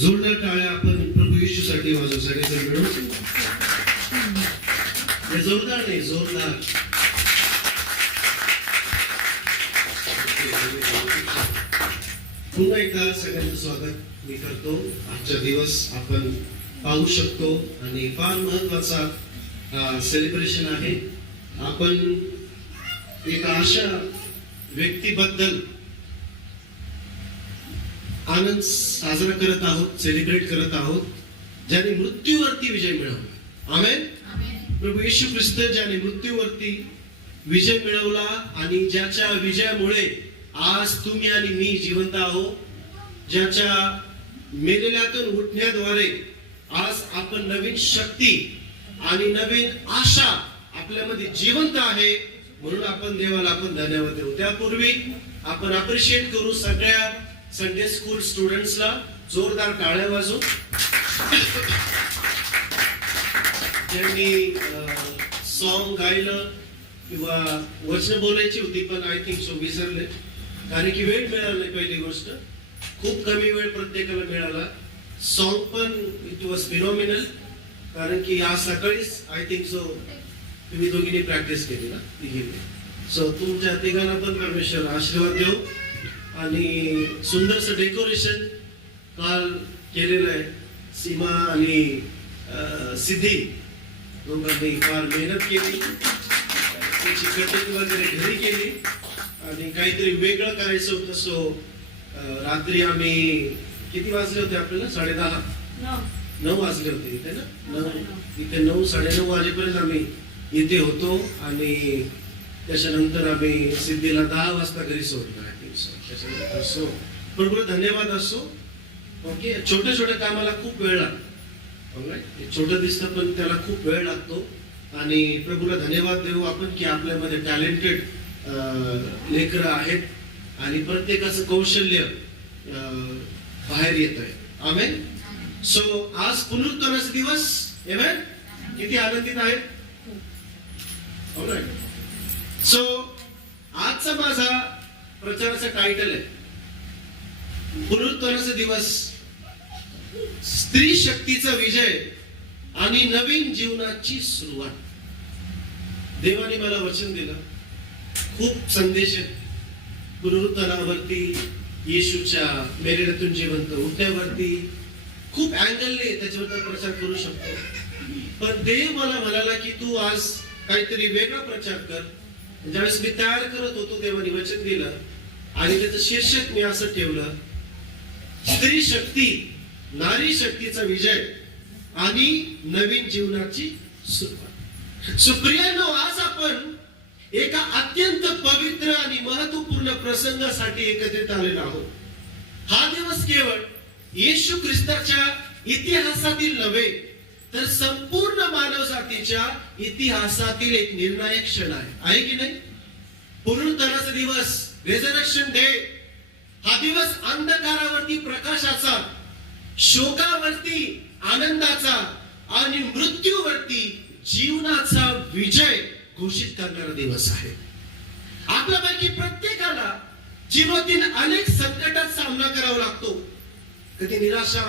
जोरदार टाळ्या आपण प्रभू येशूसाठी वाजवू सगळेजण मिळून. हे जोरदार नाही, जोरदार. पुन्हा एकदा सगळ्यांचं स्वागत मी करतो. आजचा दिवस आपण पाहू शकतो आणि फार महत्वाचा सेलिब्रेशन आहे. आपण एका अशा व्यक्तीबद्दल आनंद साजरा करत आहोत, सेलिब्रेट करत आहोत, ज्याने मृत्यूवरती विजय मिळवला. आमेन. प्रभू येशू ख्रिस्त ज्याने मृत्यूवरती विजय मिळवला आणि ज्याच्या विजयामुळे आज तुम्ही आणि मी जिवंत आहोत, ज्याच्या मेलेल्यातून उठण्याद्वारे आज आपण नवीन शक्ती आणि नवीन आशा आपल्यामध्ये जिवंत आहे. म्हणून आपण देवाला आपण धन्यवाद देऊ. त्यापूर्वी आपण अप्रिशिएट करू सगळ्या संडे स्कूल स्टुडंट्सला. जोरदार टाळ्या वाजवू. ज्यांनी सॉन्ग गायलं किंवा वचन बोलायची होती पण आय थिंक सो विसरले, कारण की वेळ मिळाला नाही. पहिली गोष्ट, खूप कमी वेळ प्रत्येकाला मिळाला. सॉन्ग पण इट वॉज फिनॉमिनल, कारण की आज सकाळीच आय थिंक सो तुम्ही दोघींनी प्रॅक्टिस केली ना, तिघींनी. सो तुमच्या तिघांना पण परमेश्वर आशीर्वाद देऊ. आणि सुंदरसं डेकोरेशन काल केलेलं आहे. सीमा आणि सिद्धी दोघांनी फार मेहनत केली. त्याची कटिंग वगैरे घरी केली आणि काहीतरी वेगळं करायचं होतं. सो रात्री आम्ही किती वाजले होते आपल्याला? 9:30 वाजले होते इथे ना. इथे 9, 9:30 वाजेपर्यंत आम्ही इथे होतो आणि त्याच्यानंतर आम्ही सिद्धीला 10 वाजता घरी सोडलो. त्याच्यानंतर सो भरपूर धन्यवाद असो. ओके, छोट्या छोट्या कामाला खूप वेळ लागतो. छोटं दिसतं पण त्याला खूप वेळ लागतो. आणि प्रभूला धन्यवाद देऊ आपण की आपल्यामध्ये टॅलेंटेड लेकरं आहेत आणि प्रत्येकाचं कौशल्य बाहेर येत आहे. आमेन. सो आज पुनरुत्थानाचा दिवस. आमेन. किती आनंदित आहेत. ऑलराइट. सो आजचा माझा प्रचाराचं टायटल आहे पुनरुत्थानाचा दिवस, स्त्री शक्तीचा विजय आणि नवीन जीवनाची सुरुवात. देवाने मला वचन दिलं. खूप संदेश आहेत पुनरुत्थानावरती, येशूच्या मेलेल्यातून जिवंत उठण्यावरती. खूप अँगलने त्याच्यावर प्रचार करू शकतो. पण देव मला म्हणाला की तू आज काहीतरी वेगळा प्रचार कर. ज्यावेळेस मी तयार करत होतो देवाने वचन दिलं आणि त्याचं शीर्षक मी असं ठेवलं, स्त्री शक्ती, नारी शक्तीचा विजय आणि नवीन जीवनाची सुरुवात. सुप्रियानो, आज आपण एका अत्यंत पवित्र आणि महत्वपूर्ण प्रसंगासाठी एकत्रित आलेलो आहोत. हा दिवस केवळ येशू ख्रिस्ताच्या इतिहासातील नव्हे तर संपूर्ण मानव जातीच्या इतिहासातील एक निर्णायक क्षण आहे की नाही? पुनरुत्थानाचा दिवस, रेझरेक्शन डे, हा दिवस अंधकारावरती प्रकाशाचा, शोकावरती आनंदाचा आणि मृत्यूवरती जीवनाचा विजय घोषित करणारा दिवस आहे. आपल्यापैकी प्रत्येकाला जीवनातील अनेक संकटात सामना करावा लागतो. कधी निराशा,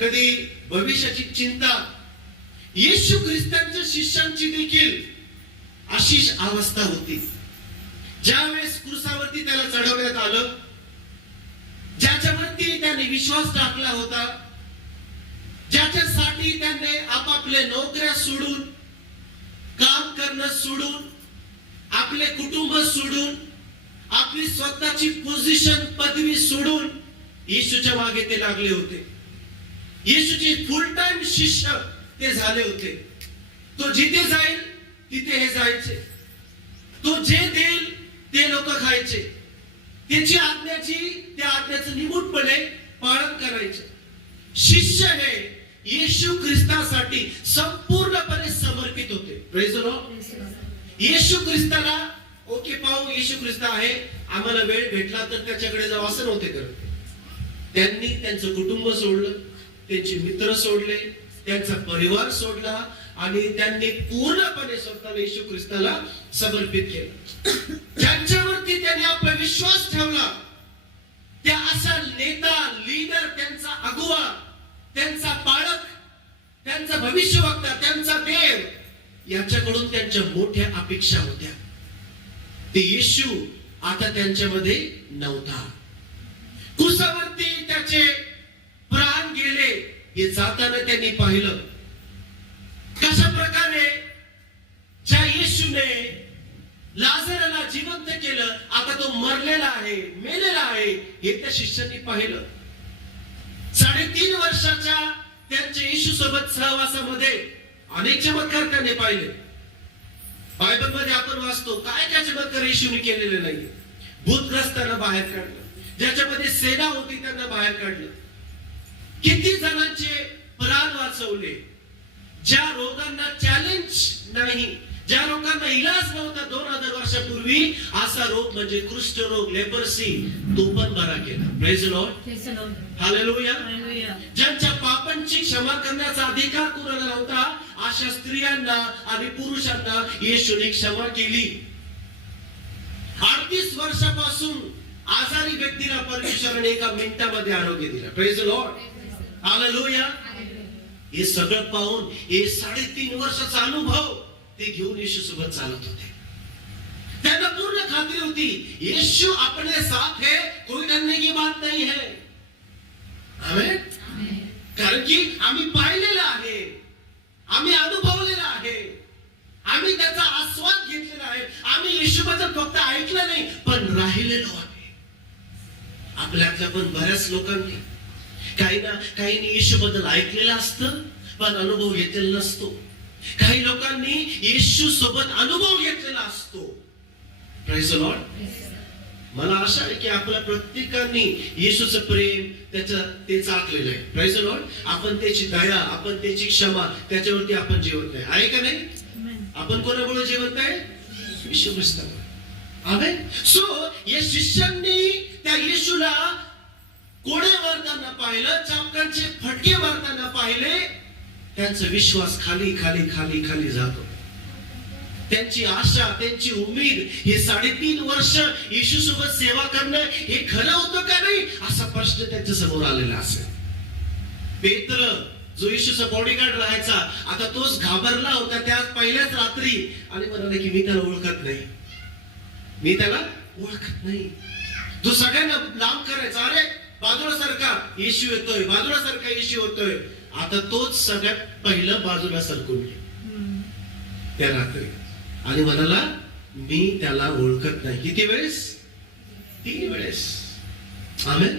कधी भविष्याची चिंता. येशू ख्रिस्तांच्या शिष्यांची देखील अशीच अवस्था होती. ज्यावेळेस क्रूसावरती त्याला चढवण्यात आलं, ज्याच्यावरती त्याने विश्वास टाकला होता, ज्याच्यासाठी त्यांनी आपापले नोकऱ्या सोडून, काम करणं सोडून, आपले कुटुंब सोडून, आपली स्वतःची पोझिशन, पदवी सोडून येशूच्या मागे ते लागले होते. येशूचे फुल टाइम शिष्य ते झाले होते. तो जिथे जाईल तिथे हे जायचे. तो जे देईल ते लोक खायचे. त्याची आज्ञाची, त्या आज्ञाचं निमूटपणे पालन करायचे. शिष्य हे येशू ख्रिस्तासाठी संपूर्णपणे समर्पित होते. Praise the Lord. येशू ख्रिस्ताला ओके पाहू, येशू ख्रिस्त आहे, आम्हाला वेळ भेटला तर त्याच्याकडे जाऊ असं नव्हते करत. त्यांनी त्यांचं कुटुंब सोडलं, त्यांचे मित्र सोडले, त्यांचा परिवार सोडला आणि त्यांनी पूर्णपणे स्वतःला येशू ख्रिस्ताला समर्पित केलं. ज्यांच्यावरती त्यांनी आपला विश्वास ठेवला त्या असा नेता, लीडर, त्यांचा अगुवा भविष्यवक्ता, त्यांचा देव, याच्याकडून त्यांच्या मोठ्या अपेक्षा होत्या. ते येशू आता त्यांच्यामध्ये नव्हता. क्रूसावरती त्याचे प्राण गेले हे जाताना त्यांनी पाहिलं. कशा प्रकारे ज्या येशूने लाजराला जिवंत केलं, आता तो मरलेला आहे, मेलेला आहे, हे त्या शिष्यांनी पाहिलं. 3.5 वर्षाच्या त्यांच्या येशू सोबत सहवासामध्ये अनेक चमत्कार त्यांनी पाहिले. बायबल मध्ये आपण वाचतो काय काय चमत्कार येशूने केलेले नाही. भूतग्रस्तांना बाहेर काढलं, ज्याच्यामध्ये सेना होती त्यांना बाहेर काढलं, किती जणांचे प्राण वाचवले. ज्या रोगांना चॅलेंज नाही, ज्या लोकांना इलाज नव्हता 2000 वर्षापूर्वी, असा रोग म्हणजे कुष्ठरोग, लेपर्सी, तो पण बरा केला. Praise the Lord, hallelujah. ज्यांच्या पापांची क्षमा करण्याचा अधिकार कुणाला नव्हता, अशा स्त्रियांना आणि पुरुषांना येशूने क्षमा केली. 38 वर्षापासून आजारी व्यक्तीला परमेश्वराने एका मिनिटामध्ये आरोग्य दिलं. Praise the Lord, hallelujah. हे सगळं पाहून हे 3.5 वर्षाचा अनुभव ते घेऊन येशू सोबत चालत होते. त्यांना पूर्ण खात्री होती येशू अपने साथ है, कोई डरने की बात नहीं है. आमेन. कारण की आम्ही पाहिलेलं आहे, आम्ही अनुभवलेलं आहे, आम्ही त्याचा आस्वाद घेतलेला आहे. आम्ही येशूबद्दल फक्त ऐकलं नाही पण राहिलेलो आहे. आपल्यातल्या पण बऱ्याच लोकांनी काही ना काही येशूबद्दल ऐकलेलं असतं पण अनुभव घेतलेला नसतो. काही लोकांनी येशू सोबत अनुभव घेतलेला असतो. Praise the Lord. मला आशा आहे की आपल्या प्रत्येकाने येशूचं प्रेम ते चाखलेलं आहे. Praise the Lord. आपण त्याची दया, आपण त्याची क्षमा, त्याच्यावरती आपण जिवंत आहे का नाही? आपण कोणामुळे जिवंत आहे? येशू ख्रिस्तामुळे. आमेन. सो या शिष्यांनी त्या येशूला कोडे मारताना पाहिलं, चापकांचे फटके मारताना पाहिले. त्यांचा विश्वास खाली खाली खाली खाली जातो. त्यांची आशा, त्यांची उमेद, हे 3.5 वर्ष येशू सोबत सेवा करणं हे खरं होतं का नाही असा प्रश्न त्यांच्या समोर आलेला असेल. पेत्र जो येशूचा बॉडीगार्ड राहायचा, आता तोच घाबरला होता त्या पहिल्याच रात्री आणि म्हणाला की मी त्याला ओळखत नाही, मी त्याला ओळखत नाही. तो सगळ्यांना लांब करायचा, अरे बाजूला सारखा येशू येतोय, बाजूला सारखा येशू होतोय. आता तोच सगळ्यात पहिलं बाजूला सरकून त्या रात्री आणि म्हणाला मी त्याला ओळखत नाही. किती वेळेस? 3 वेळेस. आमेन.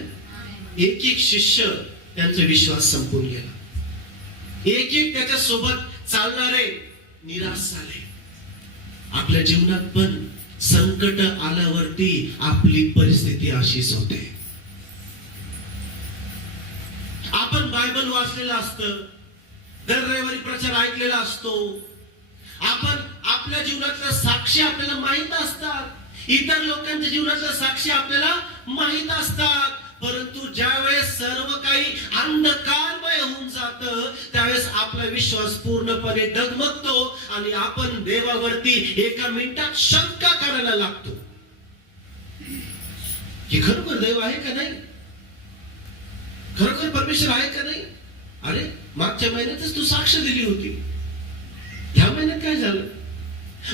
एक एक शिष्य त्यांचा विश्वास संपून गेला. एक एक त्याच्या सोबत चालणारे निराश झाले. आपल्या जीवनात पण संकट आल्यावरती आपली परिस्थिती अशीच होते. आपण बायबल वाचलेलं असतं, दर रविवारी प्रचार ऐकलेला असतो, आपण आपल्या जीवनातल्या साक्षी आपल्याला माहित असतात, इतर लोकांच्या जीवनातल्या साक्षी आपल्याला माहित असतात. परंतु ज्यावेळेस सर्व काही अंधकारमय होऊन जातं त्यावेळेस आपला विश्वास पूर्णपणे डगमगतो आणि आपण देवावरती एका मिनिटात शंका करायला लागतो की खरोखर देव आहे का नाही, खरोखर परमेश्वर आहे का नाही. अरे मागच्या महिन्यातच तू साक्ष दिली होती, ह्या महिन्यात काय झालं?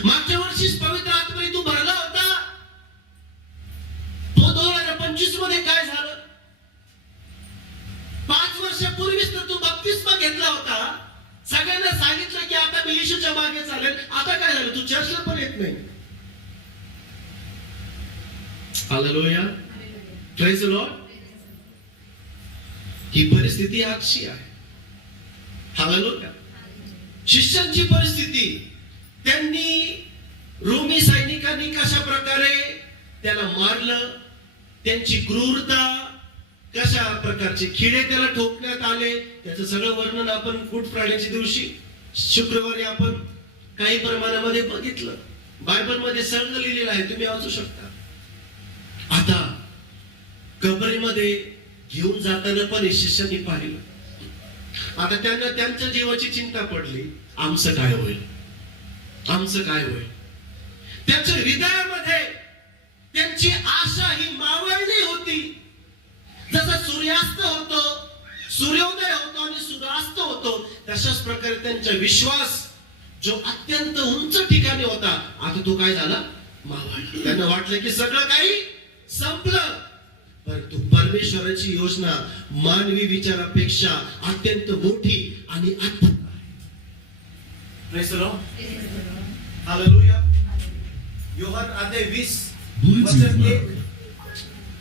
मागच्या वर्षीच पवित्र आत्म्याने तू भरला होता, तो 2025 मध्ये काय झालं? 5 वर्षापूर्वीच तर तू बप्तिस्मा घेतला होता, सगळ्यांना सांगितलं की आता मी येशूच्या मागे चालेल, आता काय झालं? तू चर्चला पण येत नाही. Hallelujah, praise the Lord. ही परिस्थिती आजची आहे. हालेलुया. शिष्यांची परिस्थिती, त्यांनी रोमी सैनिकांनी कशा प्रकारे त्याला मारलं, त्यांची क्रूरता, कशा प्रकारचे खिळे त्याला ठोकण्यात आले, त्याचं सगळं वर्णन आपण गुड फ्रायडेच्या दिवशी शुक्रवारी आपण काही प्रमाणामध्ये बघितलं. बायबल मध्ये सगळं लिहिलेलं आहे, तुम्ही वाचू शकता. आता कबरीमध्ये घेऊन जाताना पण शिष्यांनी पाहिलं. आता त्यांना त्यांच्या जीवाची चिंता पडली, आमचं काय होईल, आमचं काय होईल. त्यांच्या हृदयामध्ये त्यांची आशा ही मावळली होती. जसा सूर्यास्त होतो, सूर्योदय होतो आणि सूर्यास्त होतो, तशाच प्रकारे त्यांचा विश्वास जो अत्यंत उंच ठिकाणी होता, आता तो काय झाला, मावळला. त्यांना वाटलं की सगळं काही संपलं. परंतु परमेश्वराची योजना मानवी विचारापेक्षा अत्यंत मोठी आणि अद्भुत आहे. Praise the Lord. हालेलुया. योहान अध्याय 20 वचन 1.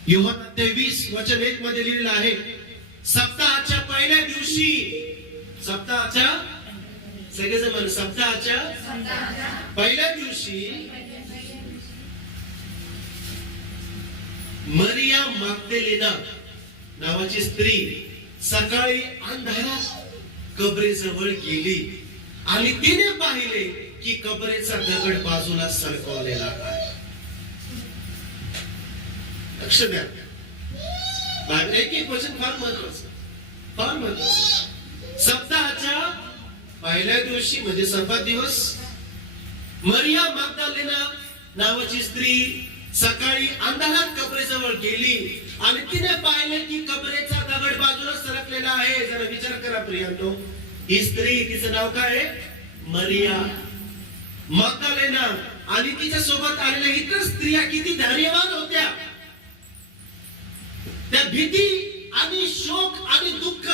योहान अध्याय 20 वचन 1 मध्ये लिहिलेलं आहे, सप्ताहाच्या पहिल्या दिवशी, सप्ताहाच्या सगळेजण म्हण, सप्ताहाच्या पहिल्या दिवशी मरिया मग्दलेना नावाची स्त्री सकाळी अंधारात कबरेजवळ गेली आणि तिने पाहिले की कबरेचा दगड बाजूला सरकवलेला आहे. लक्ष द्या, एक एक वचन फार महत्वाचं, फार महत्वाचं. सप्ताहाच्या पहिल्या दिवशी म्हणजे सब्बात दिवस, मरिया मग्दलेना नावाची स्त्री सकाळी अंधारात कबरेजवळ गेली आणि तिने पाहिले की कबरेचा दगड बाजूला सरकलेला आहे. जरा विचार करा प्रियांनो, ही स्त्री, तिचं नाव काय आहे, मरिया मग्दलेना. आणि तिच्या सोबत आलेल्या इतर स्त्रिया किती धैर्यवान होत्या. त्या भीती आणि शोक आणि दुःख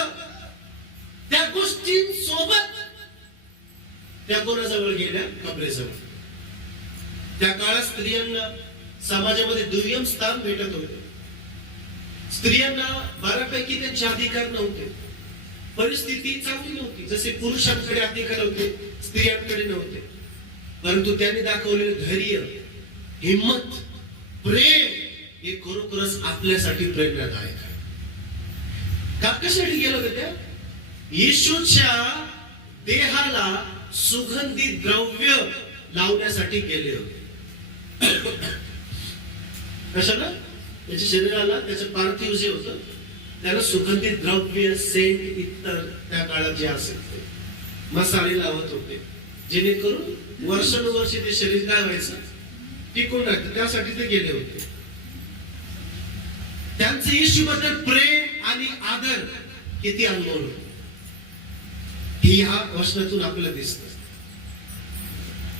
त्या गोष्टींसोबत त्या कोणाजवळ गेल्या, कबरेजवळ. त्या काळात स्त्रियांना समाजामध्ये दुय्यम स्थान भेटत होते. स्त्रियांना बऱ्यापैकी त्यांचे अधिकार नव्हते. परिस्थिती चांगली नव्हती. जसे पुरुषांकडे अधिकार होते, स्त्रियांकडे नव्हते. परंतु त्यांनी दाखवलेले धैर्य, हिम्मत, प्रेम हे खरोखरच आपल्यासाठी प्रेरणादायक आहे. का, कशासाठी गेलं होतं त्या? येशूच्या देहाला सुगंधी द्रव्य लावण्यासाठी गेले होते. कशाला? त्याच्या शरीराला, त्याचं पार्थिव जे होतं त्याला सुगंधित द्रव्य, सेंट, इतर त्या काळात जे असेल ते मसाले लावत होते, जेणेकरून वर्षानुवर्षे ते शरीर काय व्हायचं, टिकून राहतं. त्यासाठी ते गेले होते. त्यांचे येशूबद्दल प्रेम आणि आदर किती अनमोल ही ह्या वचनातून आपल्याला दिसतं.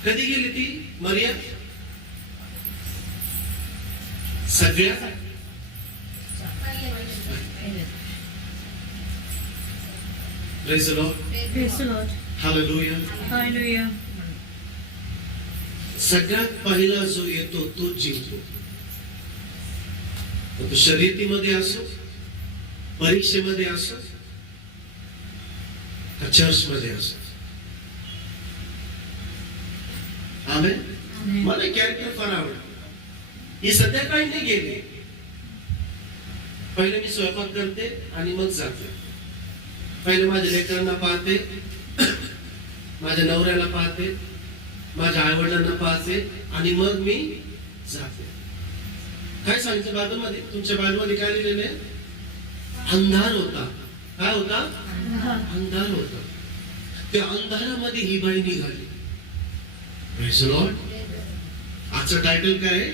कधी गेली ती मरिया? सगळ्या Praise the Lord. Praise the Lord. Hallelujah. Hallelujah. सगळ्यात पहिला जो येतो तो जिंकतो. तो शर्यतीमध्ये असो, परीक्षेमध्ये असो, चर्च मध्ये असो. आमेन. मला कॅरेक्टर फार आवडतं. ही संध्याकाळी नाही गेली. पहिले मी स्वयंपाक करते आणि मग जाते. पहिले माझ्या लेकरांना पाहते, माझ्या नवऱ्याला पाहते, माझ्या आई वडिलांना पाहते आणि मग मी जाते. काय सांगितलं बायबलमध्ये? तुमच्या बायबलमध्ये काय लिहिलेलं आहे? अंधार होता. काय होता? अंधार होता. त्या अंधारामध्ये ही बाई निघाली. Praise the Lord. आजचं टायटल काय आहे?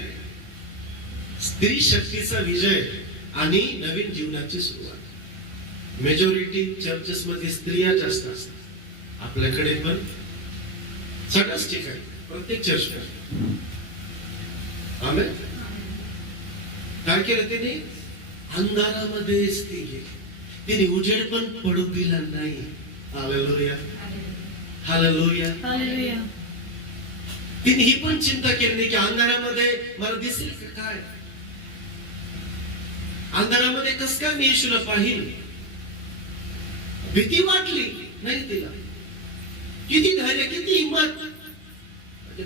स्त्री शक्तीचा विजय आणि नवीन जीवनाची सुरुवात. मेजॉरिटी चर्चेस मध्ये स्त्रिया जास्त असतात. आपल्याकडे पण सगळ्याच ठिकाणी, प्रत्येक चर्च मध्ये. आमेन. काय केलं तिने? अंधारामध्येच ती गेली. तिने उजेड पण पडू दिला नाही. हालेलुया. हालेलुया. Hallelujah. तिने ही पण चिंता केली नाही की अंधारामध्ये मला दिसेल का काय, अंधारामध्ये कस काय मी येशूला पाहिल. भीती वाटली नाही तिला. किती धैर्य, किती हिंमत.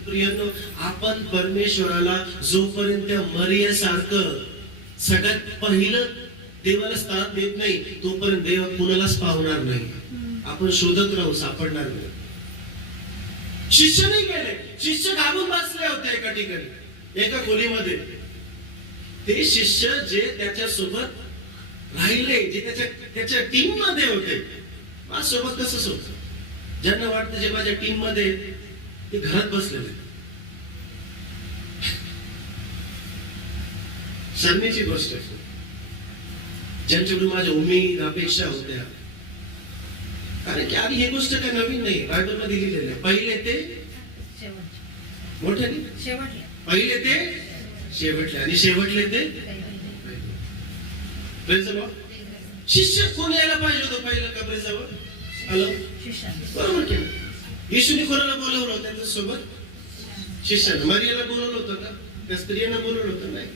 प्रियांनो, आपण परमेश्वराला जोपर्यंत मरियासारखं सगळ्यात पहिलं देवाला स्थान देत नाही, तोपर्यंत देव कुणालाच पावणार नाही. आपण शोधत राहू, सापडणार नाही. शिष्य नाही गेले. शिष्य घाबरून बसले होते एका ठिकाणी, एका खोलीमध्ये. ते शिष्य जे त्याच्या सोबत राहिले, जे त्याच्या टीम मध्ये होते. माझ्यासोबत तसंच होतं. ज्यांना वाटतं जे माझ्या टीम मध्ये, ते घरात बसलेले. शर्मेची गोष्ट आहे. ज्यांच्याकडून माझ्या उमेद, अपेक्षा होत्या, कारण की आणि ही गोष्ट काय नवीन नाही, बायबल मध्ये लिहिलेलं आहे. पहिले ते मोठ्याने, पहिले ते शेवटले आणि शेवटले ते. Praise the Lord. शिष्य कोण यायला पाहिजे होतं पहिलं कबरेजवळ? हॅलो, बरोबर की येशूने कोणाला बोलवलं होतं त्यांच्या सोबत? शिष्यानं. मरियाला बोलवलं होतं का? त्या स्त्रियांना बोलवलं होतं? नाही,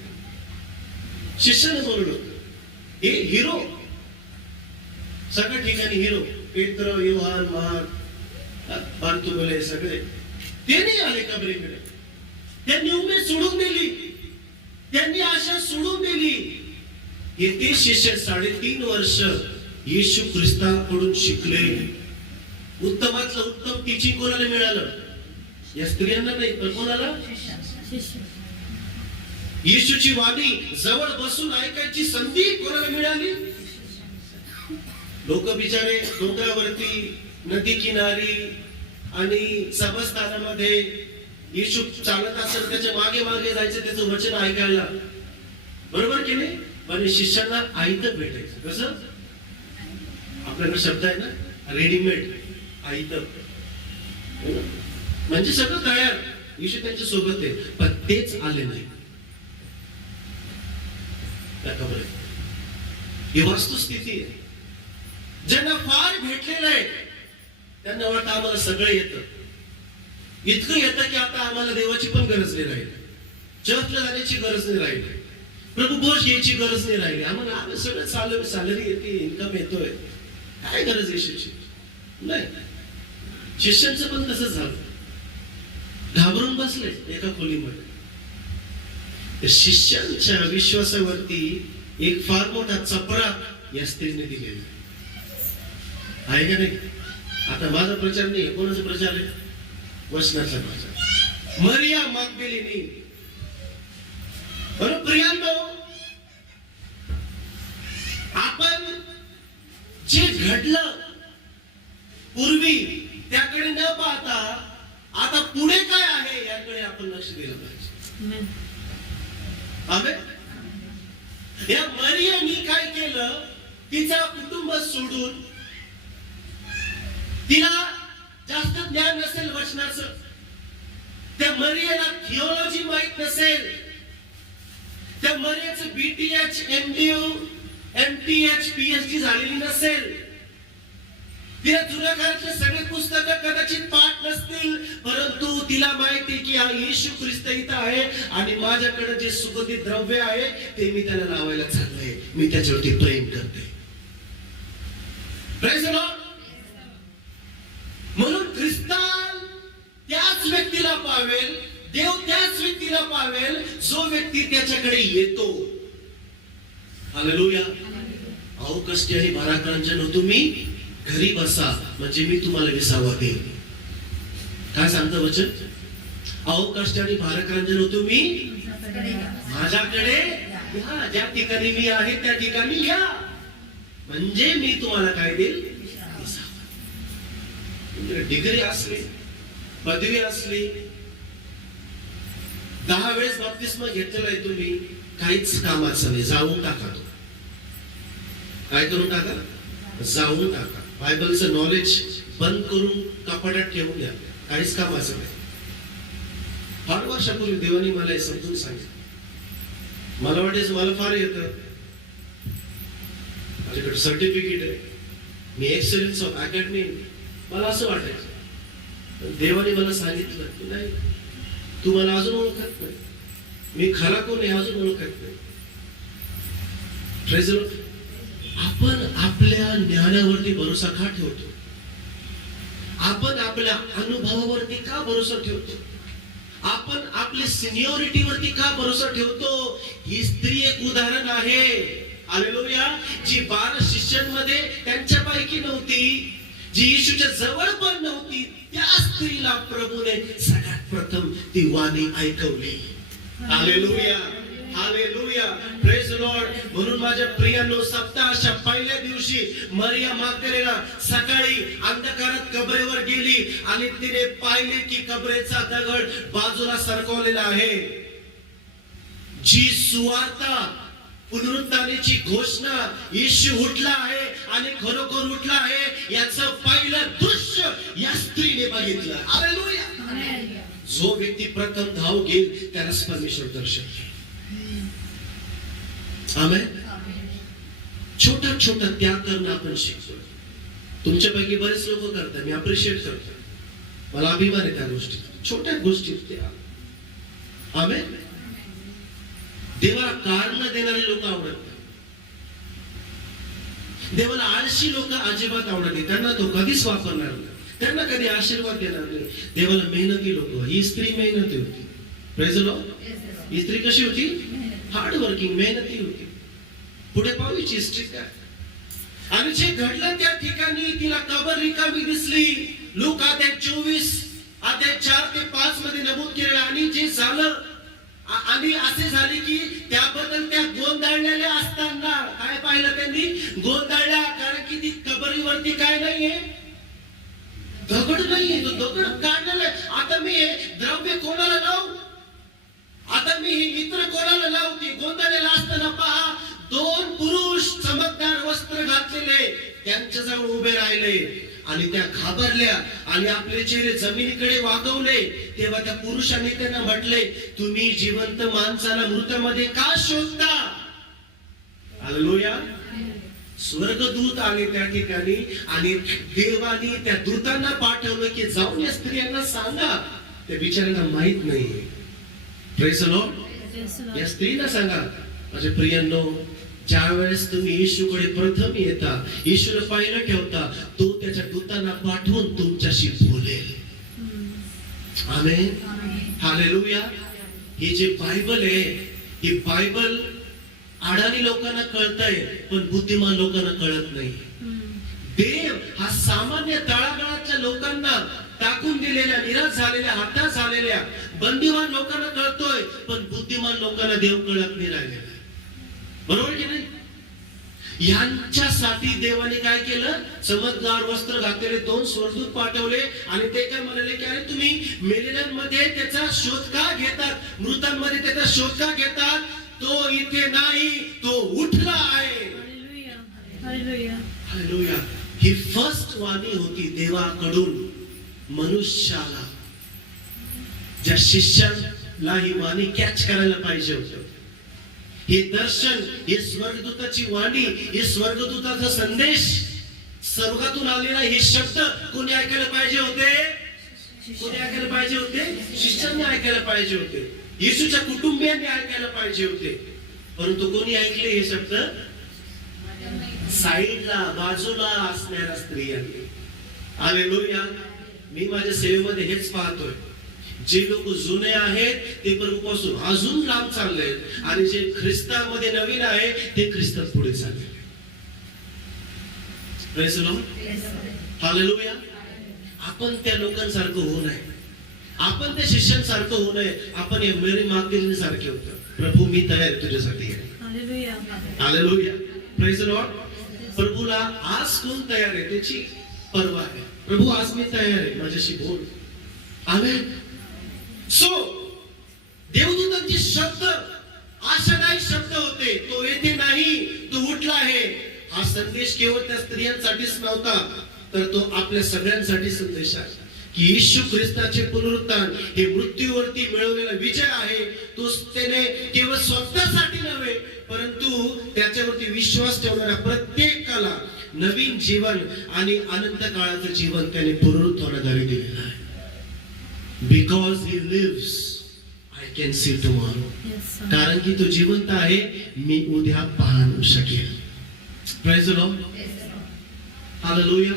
शिष्याने बोलवलं होतं. हे हिरो, सगळ्या ठिकाणी हिरो, पेत्र, योहान, मार्क, बारतुमेले, सगळे ते नाही आले कबरीकडे. त्यांनी उमेद सोडून दिली, त्यांनी आशा सोडून दिली. येथे शिष्य 3.5 वर्ष येशू ख्रिस्ताकडून शिकले. उत्तमातलं उत्तम टीचिंग कोणाला मिळालं? या स्त्रियांना नाही, पण कोणाला? येशूची वाणी जवळ बसून ऐकायची संधी कोणाला मिळाली? लोक बिचारे डोंगरावरती, नदी किनारी आणि सभास्थानामध्ये येशू चालत असेल त्याच्या मागे मागे जायचं, त्याचं वचन ऐकायला. बरोबर की नाही? पण शिष्यांना आयतं भेटायचं. कसं? आपल्याकडे शब्द आहे ना, रेडीमेड आयतं, म्हणजे सगळं तयार. येशू त्यांच्या सोबत आहे, पण तेच आले नाही त्या कबरीत. ही वस्तुस्थिती आहे. ज्यांना फार भेटलेलं आहे त्यांना वाटतं आम्हाला सगळं येतं, इतकं येतं की आता आम्हाला देवाची पण गरज नाही राहिली, चर्चला जाण्याची गरज नाही राहिली, प्रभू बोश यायची गरज नाही राहिली. आम्हाला सगळं सॅलरी येते, इन्कम येतोय, काय गरज येशूची? नाही. शिष्यांचं पण तसंच झालं, घाबरून बसले एका खोलीमध्ये. शिष्यांच्या विश्वासावरती एक फार मोठा चपरा या स्त्रीने दिलेला आहे का नाही? आता माझा प्रचार नाही, कोणाचा प्रचार आहे? वचनाचा प्रचार. मरिया मगदलिनी. बरोबर प्रियांनो, आपण जे घडलं पूर्वी त्याकडे न पाहता आता पुढे काय आहे याकडे आपण लक्ष दिलं पाहिजे. आमेन. या मरियाने काय केलं? तिचा कुटुंब सोडून, तिला जास्त ज्ञान नसेल वचनाचं, त्या मरियाला थिओलॉजी माहित नसेल, त्या मरियाचं BTH, MDU, MTH, PhD झालेली नसेल, तिला जुन्या काळातले सगळे पुस्तकं कदाचित पाठ नसतील, परंतु तिला माहिती की हा येशू ख्रिस्त इथं आहे आणि माझ्याकडे जे सुगंधित द्रव्य आहे ते मी त्याला लावायला चाललोय, मी त्याच्यावरती प्रेम करते. Praise the Lord. म्हणून ख्रिस्ताल त्याच व्यक्तीला पावेल, देव त्याच व्यक्तीला पावेल जो व्यक्ती त्याच्याकडे येतो. हालेलुया. अहो कष्टी आणि भाराक्रांतजनो तुम्ही घरी बसा, म्हणजे मी तुम्हाला विसावा देईन. काय सांगतं वचन? अहो कष्टी आणि भाराक्रांतजनो तुम्ही माझ्याकडे या, ज्या ठिकाणी मी आहे त्या ठिकाणी या, म्हणजे मी तुम्हाला काय देईल? डिग्री असली, पदवी असली, 10 वेळेस बप्तिस्मा घेतलेला आहे तुम्ही, काहीच कामाचं नाही. जाऊन टाका तो. काय करून टाका? जाऊन टाका. बायबलचं नॉलेज बंद करून कपाटात ठेवून द्या, काहीच कामाचं नाही. फार वर्षापूर्वी देवानी मला हे समजून सांगितलं. मला वाटायचं मला फार येतं, माझ्याकडे सर्टिफिकेट आहे, मी एक्सलन्स ऑफ अकॅडमी, मला असं वाटायचं. देवाने मला सांगितलं की नाही, तू मला अजून ओळखत नाही, मी खरा कोण आहे अजून ओळखत नाही. Praise the Lord. आपण आपल्या ज्ञानावरती भरोसा का ठेवतो? आपण आपल्या अनुभवावरती का भरोसा ठेवतो? आपण आपल्या सिनियरिटीवरती का भरोसा ठेवतो? ही स्त्री एक उदाहरण आहे. हालेलुया. जी 12 शिष्यांमध्ये त्यांच्यापैकी नव्हती, जी येशूच्या जवळ पण नव्हती, त्या स्त्रीला प्रभूने सगळ्यात प्रथम ती वाणी ऐकवली. Hallelujah. Hallelujah. Praise the Lord. म्हणून माझ्या प्रियांनो, सप्ताहाच्या पहिल्या दिवशी मरिया मगदलेना सकाळी अंधकारात कबरेवर गेली आणि तिने पाहिले की कबरेचा दगड बाजूला सरकवलेला आहे. जी सुवार्ता, पुनरुत्थानाची घोषणा, येशू उठला आहे आणि खरोखर उठला आहे याचं प्रथम धाव घेईल त्यालाच परमेश्वर दर्शन घेईल. आमेन. छोटा छोटा त्याग करणं आपण शिकतो. तुमच्यापैकी बरेच लोक करतात, मी अप्रिशिएट करतो, मला अभिमान आहे त्या गोष्टी, छोट्या गोष्टी त्याग. आमेन. देवाला कारण देणारे लोक आवडत नाही. देवाला आळशी लोक अजिबात आवडत नाही, त्यांना तो कधीच वापरणार नाही, त्यांना कधी आशीर्वाद देणार नाही. देवाला मेहनती लोक. ही स्त्री मेहनती होती. Praise the Lord. ही स्त्री कशी होती? हार्ड वर्किंग, मेहनती होती. पुढे पाहू हिस्ट्री काय. आणि जे घडलं त्या ठिकाणी तिला कबर रिकामी दिसली. लूक अध्याय 24 अध्याय 4 ते 5 मध्ये नमूद केलं. आणि जे झालं आणि असे झाले की त्याबद्दल त्या गोंधळलेल्या असताना काय पाहिलं त्यांनी? गोंधळल्या. कारण की ती कबरीवरती काय नाहीये? दगड नाहीये. तो दगड काढलेला आहे. आता मी हे द्रव्य कोणाला लावू? आता मी हे इतर कोणाला लावू? ती गोंधळलेला असताना पहा, दोन पुरुष चमकदार वस्त्र घातलेले त्यांच्याजवळ उभे राहिले. आणि त्या घाबरल्या आणि आपले चेहरे जमिनीकडे वाकवले. तेव्हा त्या पुरुषांनी त्यांना म्हटले, तुम्ही जिवंत माणसाला मृतामध्ये का शोधता? हालेलुया. स्वर्गदूत आले त्या ठिकाणी आणि देवानी त्या दूतांना पाठवलं की जाऊन या स्त्रियांना सांगा. त्या बिचाऱ्यांना माहित नाही. Praise the Lord. या स्त्रीला सांगा, माझे प्रियांनो, ज्या वेळेस तुम्ही येशूकडे प्रथम येता, येशूला पाहिलं ठेवता, तो त्याच्या दूतांना पाठवून तुमच्याशी बोलेल. आमेन. हालेलुया. ही जे बायबल आहे, ही बायबल अडाणी लोकांना कळतंय पण बुद्धिमान लोकांना कळत नाही. देव हा सामान्य तळागाळाच्या लोकांना, टाकून दिलेल्या, निराश झालेल्या, हताश झालेल्या, बंदिवान लोकांना कळतोय पण बुद्धिमान लोकांना देव कळत नाही राहिलेला. बरोबर की नाही? यांच्यासाठी देवाने काय केलं? चमकदार वस्त्र घातलेले दोन स्वर्गदूत पाठवले. आणि ते काय म्हणाले की अरे तुम्ही मेलेल्यांमध्ये त्याचा शोध का घेतात? मृतांमध्ये त्याचा शोध का घेतात? तो इथे नाही, तो उठला आहे. हालेलुया. हालेलुया. ही फर्स्ट वाणी होती देवाकडून मनुष्याला. ज्या शिष्याला ही वाणी कॅच करायला पाहिजे होतं. हे दर्शन, हे स्वर्गदूताची वाणी, हे स्वर्गदूताचा संदेश, स्वर्गातून आलेला हे शब्द कोणी ऐकायला पाहिजे होते? कोणी ऐकायला पाहिजे होते? शिष्यांनी ऐकायला पाहिजे होते. येशूच्या कुटुंबियांनी ऐकायला पाहिजे होते. परंतु कोणी ऐकले हे शब्द? साईडला, बाजूला असणाऱ्या स्त्रियांनी. हालेलुया. मी माझ्या सेवेमध्ये हेच पाहतोय. जे लोक जुने आहेत ते प्रभूपासून अजून लांब चालले आणि जे ख्रिस्तामध्ये नवीन आहे ते ख्रिस्तात पुढे चालले. Praise the Lord. हालेलुया. आपण त्या लोकांसारखं होऊ नये. आपण त्या शिष्यांसारखं होऊ नये. आपण या मेरी मागदिलीसारखे होतो. प्रभू मी तयार आहे तुझ्यासाठी. Hallelujah. Hallelujah. Praise the Lord. प्रभूला आज कोण तयार आहे त्याची पर्वा आहे. प्रभू आज मी तयार आहे, माझ्याशी बोल. आमेन. सो देवदूतांचे शब्द आशादायी शब्द होते. तो येथे नाही, तो उठला आहे. हा संदेश केवळ त्या स्त्रियांसाठीच नव्हता, तर तो आपल्या सगळ्यांसाठी संदेश आहे की येशू ख्रिस्ताचे पुनरुत्थान हे मृत्यूवरती मिळवलेला विजय आहे. तो त्याने केवळ स्वतःसाठी नव्हे परंतु त्याच्यावरती विश्वास ठेवणाऱ्या प्रत्येकाला नवीन जीवन आणि अनंत काळाचं जीवन त्याने पुनरुत्थानाद्वारे दिलेलं आहे. Because he lives, I can see tomorrow. कारण की तो जिवंत आहे, मी उद्या पाहू शकेल. Praise the Lord. Hallelujah.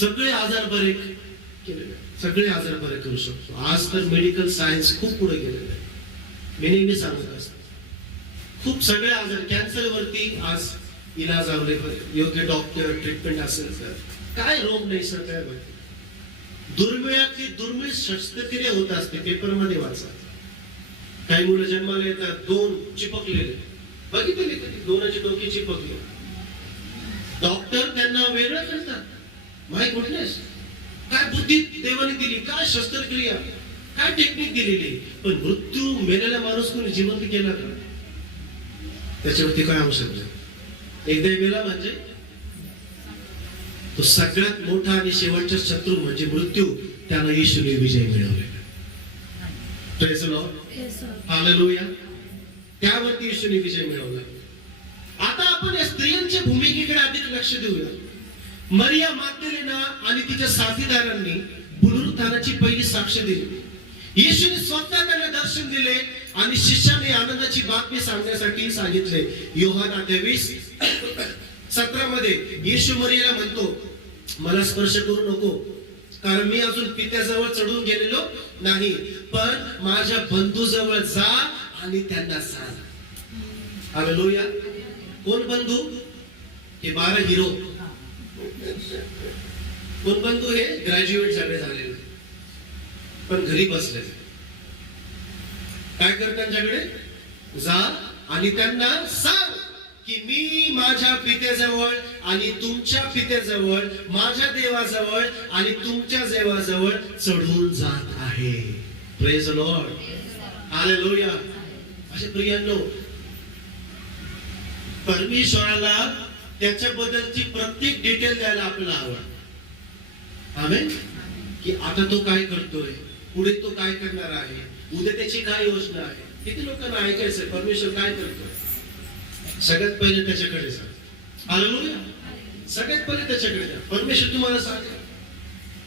सगळे आजार बरे केलेले, सगळे आजार बरे करू शकतो. आज तर मेडिकल सायन्स खूप पुढे गेलेलं आहे. मी नेहमी सांगत असतो, खूप सगळे आजार, कॅन्सर वरती आज इलाज अवेलेबल, योग्य डॉक्टर, ट्रीटमेंट असेल तर काय रोग नाही सर, काय माहिती. दुर्मिळातली दुर्मिळ शस्त्रक्रिया होत असते. पेपर मध्ये वाचा. काही मुलं जन्माला येतात दोन चिपकलेले, बघितले कधी? दोनाची डोकी चिपकली. डॉक्टर त्यांना वेगळं करतात. माय गुडनेस, काय बुद्धी देवाने दिली, काय शस्त्रक्रिया, काय टेक्निक दिलेली. पण मृत्यू मेलेला माणूस कोणी जिवंत केला का? त्याच्यावरती काय औषध नाही. एकदा मेला म्हणजे तो सगळ्यात मोठा आणि शेवटचा शत्रू म्हणजे मृत्यू, त्याला येशूने विजय मिळवलेला. Praise the Lord, hallelujah. त्यावरती येशूने विजय मिळवला. आता आपण या स्त्रियांच्या भूमिकेकडे अधिक लक्ष देऊया. मरिया मग्दलेना आणि तिच्या साथीदारांनी पुनरुत्थानाची पहिली साक्ष दिली. येशूने स्वतः त्यांना दर्शन दिले आणि शिष्याने आनंदाची बातमी सांगण्यासाठी सांगितले. योहाना 23:17 मध्ये येशू मरियाला म्हणतो, मला स्पर्श करू नको, कारण मी अजून पित्याजवळ चढून गेलेलो नाही, पण माझ्या बंधूजवळ जा आणि त्यांना सांग. हालेलुया. कोण बंधू? हे 12 हिरो. कोण बंधू? हे ग्रॅज्युएट झालेले पण घरी बसले. काय कर? त्यांच्याकडे जा आणि त्यांना सांग की मी माझ्या पित्याजवळ आणि तुमच्या पित्याजवळ, माझ्या देवाजवळ आणि तुमच्या देवाजवळ चढून जात आहे. Praise the Lord, hallelujah. माझ्या प्रियांनो, परमेश्वराला त्याच्याबद्दलची प्रत्येक डिटेल द्यायला आपल्याला आवड. आमेन. की आता तो काय करतोय, पुढे तो काय करणार आहे, उद्या त्याची काय योजना आहे. किती लोकांना ऐकायचं परमेश्वर काय करतोय? सगळ्यात पहिले त्याच्याकडे जा. हालेलुया. सगळ्यात पहिले त्याच्याकडे जा. परमेश्वर तुम्हाला सांगेल.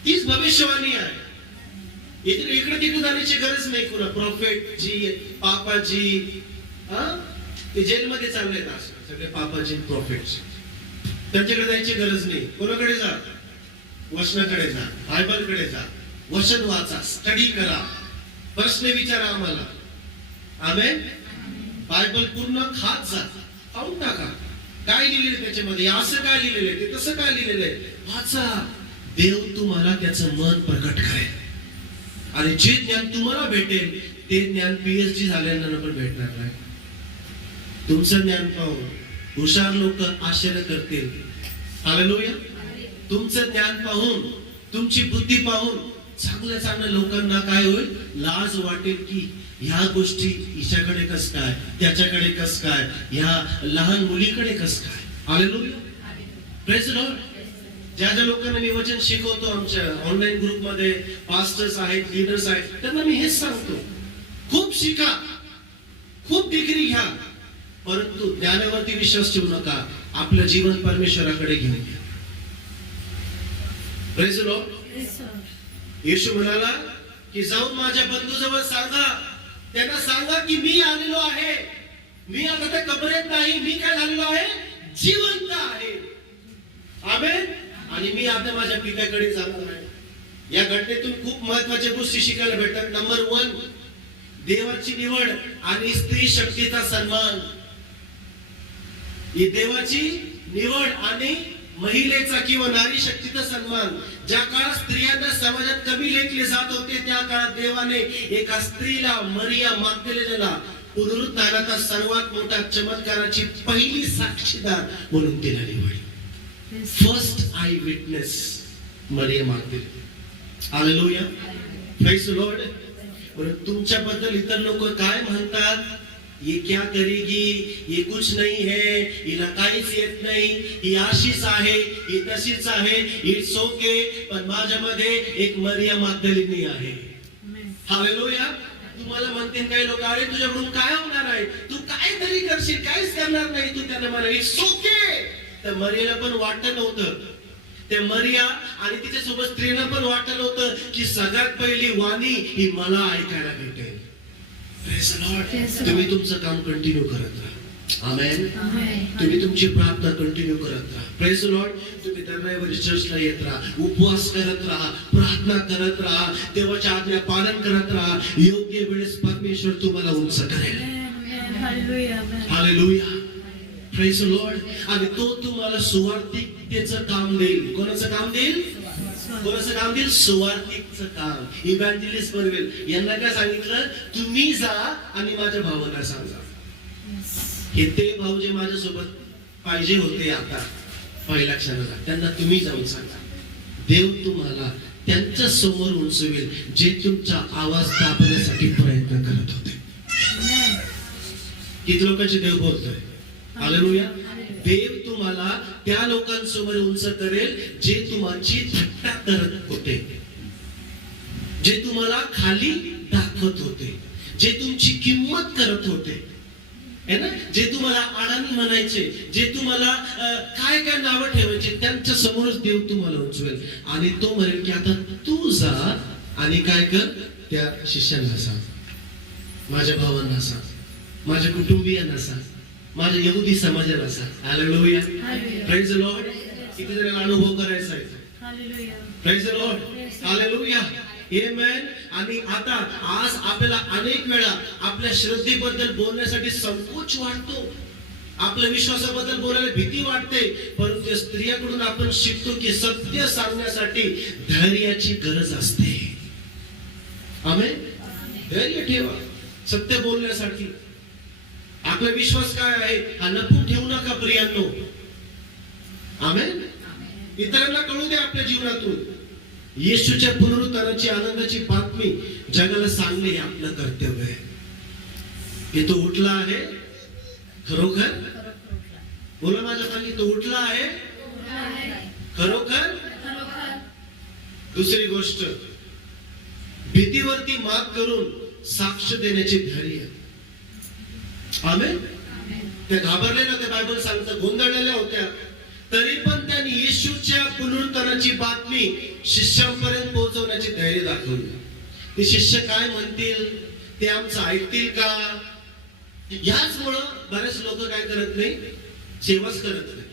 तीच भविष्यवाणी आहे. इकडे तिकडे जाण्याची गरज नाही. कुणा प्रॉफेटजी, पापाजी, ते जेलमध्ये चाललेत असं सगळे पापाजी, प्रॉफेट्स. त्यांच्याकडे जायची गरज नाही. कोणाकडे जा? वचनाकडे जा, बायबलकडे जा, वचन वाचा, स्टडी करा, प्रश्न विचारा आम्हाला. आमेन. बायबल पूर्ण खात जा, खाऊन टाका. काय लिहिलेलं त्याच्यामध्ये, असं काय लिहिलेलं आहे, ते तसं काय लिहिलेलं आहे, वाचा. देव तुम्हाला त्याचं मन प्रकट करेल. आणि जे ज्ञान तुम्हाला भेटेल ते ज्ञान PhD झाल्यानं पण भेटणार नाही. तुमचं ज्ञान पाहून हुशार लोक आश्चर्य करतील. हालेलुया. तुमचं ज्ञान पाहून, तुमची बुद्धी पाहून चांगल्या चांगल्या लोकांना काय होईल? लाज वाटेल की ह्या गोष्टी हिच्याकडे कस काय, त्याच्याकडे कस काय, ह्या लहान मुलीकडे कस काय. हालेलुया. Praise the Lord. ज्या ज्या लोकांना मी वचन शिकवतो आमच्या ऑनलाईन ग्रुप मध्ये, पास्टर्स आहेत, लीडर्स आहेत, त्यांना मी हेच सांगतो, खूप शिका, खूप डिग्री घ्या, परंतु ज्ञानावरती विश्वास ठेवू नका. आपलं जीवन परमेश्वराकडे घेऊन घ्या. Praise the Lord. येशू म्हणाला की जाऊन माझ्या बंधूजवळ सांगा, त्यांना सांगा की मी आलेलो आहे. मी आता त्या कबरेत नाही, मी काय झालेलो आहे? जिवंत आहे. आमेन. आणि मी आता माझ्या पित्याकडे जाणार आहे. या घटनेतून खूप महत्त्वाच्या गोष्टी शिकायला भेटतात. नंबर 1, देवाची निवड आणि स्त्री शक्तीचा सन्मान. ही देवाची निवड आणि महिलेचा किंवा नारी शक्तीचा सन्मान. ज्या काळात स्त्रियांना समाजात कमी लेखले जात होते, त्या काळात देवाने एका स्त्रीला, मरिया मग्दलेनाला, पुनरुत्थानाचा सर्वात मोठा चमत्काराची पहिली साक्षीदार म्हणून तिला निवडले. First eyewitness Maria Magdalena. Hallelujah. Praise the Lord. तुमच्याबद्दल इतर लोक काय म्हणतात? ये क्या करेगी, ये कुछ नहीं है, हिला काहीच येत नाही, ही अशीच आहे, ही तशीच आहे, इट्स ओके. पण माझ्यामध्ये एक मरिया मग्दलेनी आहे. हालेलुया. तुम्हाला म्हणतील काही लोक, अरे तुझ्याकडून काय होणार आहे, तू काय तरी करशील, काहीच करणार नाही तू. त्यांना म्हणा इट्स ओके. तर मरियाला पण वाटत नव्हतं. ते मरिया आणि तिच्यासोबत स्त्रीला पण वाटत नव्हतं की सगळ्यात पहिली वाणी ही मला ऐकायला भेटेल. Praise the Lord. तुम्ही तुमचं काम कंटिन्यू करत राहा. आमेन. तुम्ही तुमची प्रार्थना कंटिन्यू करत राहा. Praise the Lord. तुम्ही दररोज चर्चला येत राहा, उपवास करत राहा, प्रार्थना करत राहा, देवाच्या आज्ञा पालन करत राहा. योग्य वेळेस परमेश्वर तुम्हाला उंच करेल. हालेलुया. Praise the Lord. आणि तो तुम्हाला सुवार्तिकतेचं काम देईल. कोणाचं काम देईल? कोणाचं काम देईल? सुवार्तिकचं काम. इव्हँजेलिस्ट बनवेल. यांना काय सांगितलं? तुम्ही जा आणि माझ्या भावांना सांगा. हे ते भाऊ जे माझ्यासोबत पाहिजे होते आता पहिल्या क्षणाला, त्यांना तुम्ही जाऊन सांगा. देव तुम्हाला त्यांच्या समोर उंचवेल जे तुमचा आवाज दाबण्यासाठी प्रयत्न करत होते. किती लोकांचे देव बोलतोय? हालेलुया. देव तुम्हाला त्या लोकांसमोर उंच करेल जे तुमची थट्टा करत होते, जे तुम्हाला खाली दाखवत होते, जे तुमची किंमत करत होते है ना, जे तुम्हाला अडाणी म्हणायचे, जे तुम्हाला काय काय नावं ठेवायचे, त्यांच्या समोरच देव तुम्हाला उचवेल आणि तो म्हणेल की आता तू जा आणि काय कर, त्या शिष्यांना सांग, माझ्या भावांना सांग, माझ्या कुटुंबियांना सांग, माझ्या यहुदी समाजाला सांग. Hallelujah, praise the Lord. किती जणांना अनुभव करायचा आहे? Hallelujah, praise the Lord, hallelujah, amen. आणि आता आज आपल्याला अनेक वेळा आपल्या श्रद्धेबद्दल बोलण्यासाठी संकोच वाटतो, आपल्या विश्वासाबद्दल बोलायला भीती वाटते, परंतु स्त्रियाकडून आपण शिकतो की सत्य सांगण्यासाठी धैर्याची गरज असते. आमेन. धैर्य ठेवा सत्य बोलण्यासाठी. आपला विश्वास काय आहे हा लपवून ठेवू नका प्रियांनो. आमेन. इतरांना कळू द्या आपल्या जीवनातून. येशूच्या पुनरुत्थानाची आनंदाची बातमी जगाला सांगणे हे आपलं कर्तव्य आहे. की तो उठला आहे खरोखर. बोला माझ्या पाठी, तो उठला आहे खरोखर. दुसरी गोष्ट, भीतीवरती मात करून साक्ष देण्याचे धैर्य. आमेन. त्या घाबरलेल्या, त्या बायबल सांगतं, गोंधळलेल्या होत्या, तरी पण त्यांनी येशूच्या पुनरुत्थानाची बातमी शिष्यांपर्यंत पोहोचवण्याचे धैर्य दाखवले. ते शिष्य काय म्हणतील ते आमचं ऐकतील का, याचमुळं बरेच लोक काय करत नाही, सेवाच करत नाही.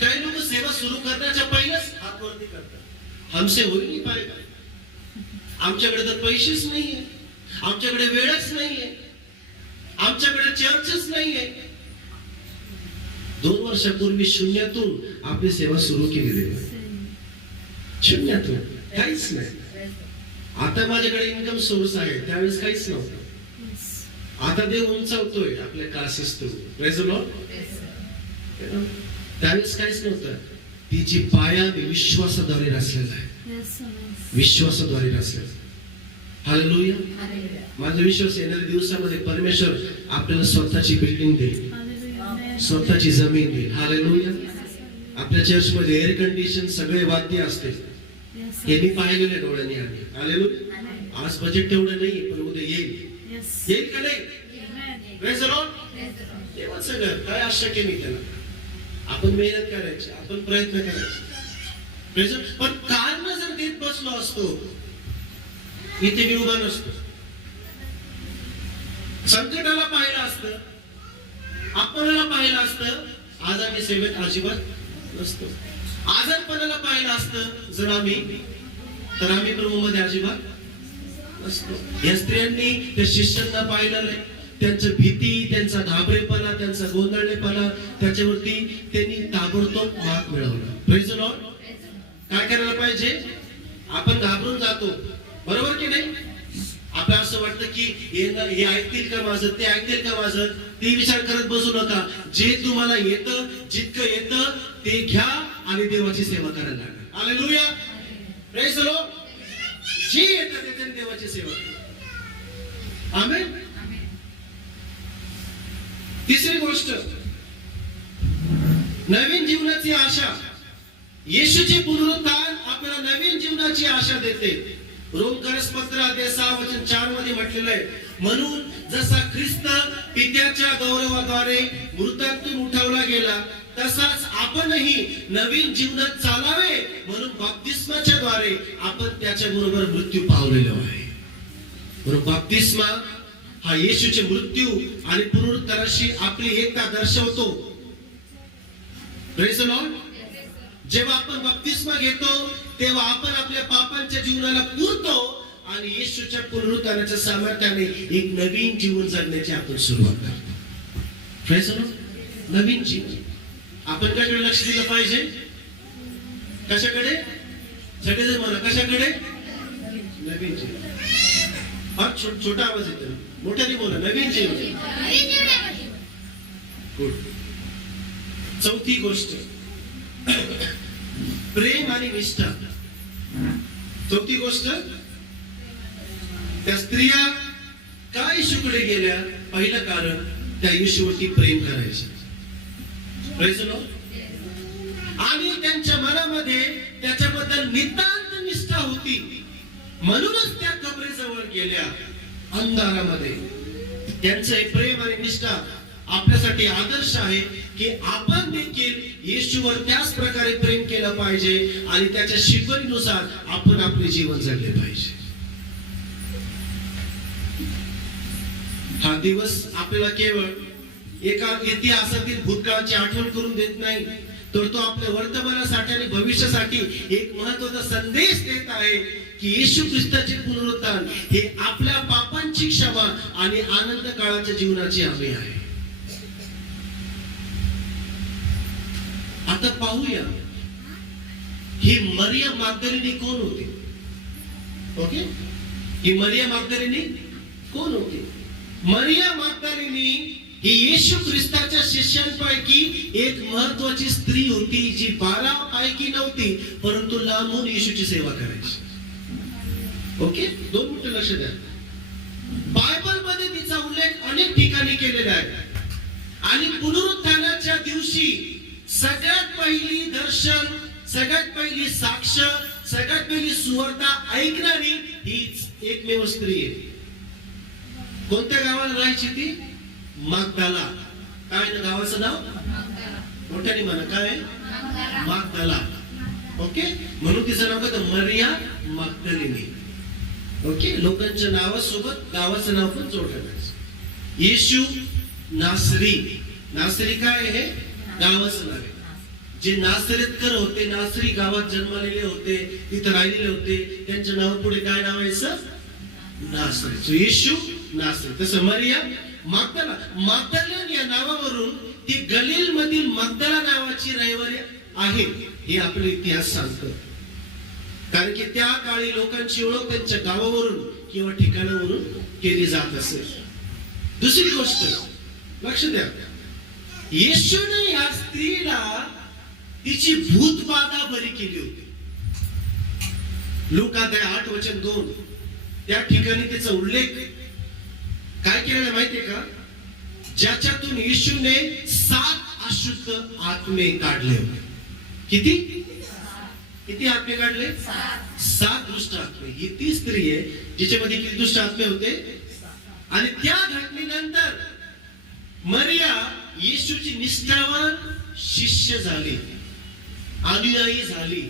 काही लोक सेवा सुरू करण्याच्या पहिलेच हात वरती करतात, हमसे होई नाही पाहिजे, आमच्याकडे तर पैसेच नाहीये, आमच्याकडे वेळच नाहीये, आमच्याकडे चर्चच नाहीये. 2 वर्षापूर्वी शून्यातून आपली सेवा सुरू केली, शून्यातून काहीच नाही. आता माझ्याकडे इन्कम सोर्स आहे, त्यावेळेस काहीच नव्हतं. आता देव उंचावतोय आपल्या classes through. Praise the Lord. त्यावेळेस काहीच नव्हतं. तिची पाया विश्वासाद्वारे रचलेला आहे, विश्वासाद्वारे रचलेला. हालेलुया. माझा विश्वास येणाऱ्या दिवसामध्ये परमेश्वर आपल्याला स्वतःची बिल्डिंग देईल, स्वतःची जमीन देईल. हालेलुया. आपल्या चर्च मध्ये एअर कंडिशन सगळे वाद्य असते, हे मी पाहिलेले डोळ्यांनी आले. हालेलुया. आज बजेट तेवढं नाही, पण उद्या येईल. येईल का नाही? Praise the Lord. तेव्हा सगळं काय अशक्य नाही त्याला. आपण मेहनत करायची, आपण प्रयत्न करायचे. पण कारण जर देत बसलो असतो, इथे मी उभा नसतो. संकटाला पाहिलं असतं, आपल्याला पाहिलं असतं, आज आम्ही सेवेत अजिबात नसतो. आजारपणाला पाहिलं असतं जर आम्ही, तर आम्ही प्रभूमध्ये अजिबात नसतो. या स्त्रियांनी त्या शिष्यांना पाहिलं नाही, त्यांचं भीती, त्यांचा घाबरेपणा, त्यांचा गोंधळलेपणा, त्याच्यावरती त्यांनी ताबडतोब मात मिळवला. Praise the Lord. काय करायला पाहिजे? आपण घाबरून जातो, बरोबर की नाही? आपल्याला असं वाटतं की हे ऐकतील का माझं, ते ऐकतील का माझं, ते विचार करत बसू नका. जे तुम्हाला येतं, जितकं येतं ते घ्या आणि देवाची सेवा करायला लागा. हालेलुया. Praise the Lord. जे येतं त्याच्याने देवाची सेवा करा. आमेन. तिसरी गोष्ट, नवीन जीवनाची आशा. येशूचे पुनरुत्थान आपल्याला नवीन जीवनाची आशा देते. रोमकरस पत्र अध्याय 6:4 मध्ये म्हटलेलं आहे, म्हणून जसा ख्रिस्त पित्याच्या गौरवाद्वारे मृतातून उठवला गेला, तसाच आपणही नवीन जीवनात चालावे म्हणून बाप्तिस्माच्या द्वारे आपण त्याच्या बरोबर मृत्यू पावलेलो आहे. म्हणून बाप्तिस्मा हा येशूचे मृत्यू आणि पुनरुत्थानाशी आपली एकता दर्शवतो. Praise the Lord. जेव्हा आपण बाप्तिस्मा घेतो तेव्हा आपण आपल्या पापांच्या जीवनाला पुरतो आणि येशूच्या पुनरुत्थानाच्या सामर्थ्याने एक नवीन जीवन जगण्याची आपण सुरुवात करतो. Praise the Lord. नवीन जीवन. आपण कशाकडे लक्ष दिलं पाहिजे? कशाकडे? सगळेजण म्हणा, कशाकडे? नवीन जीवन. हा छोटा आवाज येतो, मोठ्याने बोला. नवीन जीवन. गुड. चौथी गोष्ट, प्रेम आणि निष्ठा. चौथी गोष्ट, त्या स्त्रिया का येशूकडे गेल्या? पहिलं कारण, त्या येशूवरती प्रेम करायचे. Praise the Lord. आणि त्यांच्या मनामध्ये त्याच्याबद्दल नितांत निष्ठा होती, म्हणूनच त्या कबरेजवळ गेल्या. अंधारामध्ये. त्यांचं हे प्रेम आणि निष्ठा आपल्यासाठी आदर्श आहे की आपण देखील येशूवर त्याच प्रकारे प्रेम केलं पाहिजे आणि त्याच्या शिकवणीनुसार आपण आपले जीवन जगले पाहिजे. हा दिवस आपल्याला केवळ एका इतिहासातील भूतकाळाची आठवण करून देत नाही, तर तो आपल्या वर्तमानासाठी आणि भविष्यासाठी एक महत्त्वाचा संदेश देत आहे की येशू ख्रिस्ताचे पुनरुत्थान हे आपल्या पापांची क्षमा आणि आनंद काळाच्या जीवनाची हमी आहे. आता पाहूया ही मरियम मगदलिनी कोण होती. ओके, ही मरियम मगदलिनी कोण होती. मरियम मगदलिनी ही येशू ख्रिस्ताच्या शिष्यांपैकी एक महत्वाची स्त्री होती, जी 12 पैकी नव्हती, परंतु लांबून येशूची सेवा करायची. ओके, 2 मिनिटं लक्ष द्या. बायबल मध्ये तिचा उल्लेख अनेक ठिकाणी केलेला आहे आणि पुनरुत्थानाच्या दिवशी सगळ्यात पहिली दर्शन, सगळ्यात पहिली साक्ष, सगळ्यात पहिली सुवार्ता ऐकणारी हीच एकमेव स्त्री आहे. कोणत्या गावाला राहायची ती. मगदला. काय ना गावाचं नाव. मोठ्याने म्हणा काय. मगदला. ओके, म्हणून तिचं नाव काय मरिया मगदलिनी. ओके, लोकांच्या नावासोबत गावाचं नाव पण जोडायचं. येशू नासरी. नासरी काय आहे. गावाचं नाव आहे. जे नासरेतकर होते, नासरी गावात जन्मलेले होते, तिथे राहिलेले होते, त्यांच्या नावा पुढे काय नाव यायचं. नासरी. सो येशू नासरी. तसं मरिया मगदला. मगदलेन या नावावरून ती गलील मधील मगदला नावाची रहिवासी आहे हे आपला इतिहास सांगतो. कारण की त्या काळी लोकांची ओळख त्यांच्या गावावरून किंवा ठिकाणावरून केली जात असेल. दुसरी गोष्ट लक्ष द्या. येशूने या स्त्रीला तिची भूतबाधा बरी केली होती. लूका 8:2 त्या ठिकाणी त्याचा उल्लेख काय केलेला माहितीये का. ज्याच्यातून येशूने 7 अशुद्ध आत्मे काढले होते. किती किती आत्मे काढले. 7 दुष्ट आत्मे. ही ती स्त्री आहे जिच्यामध्ये किती दुष्ट आत्मे होते. आणि त्या घटनेनंतर मरिया येशूची निष्ठावान शिष्य झाली, अनुयायी झाली,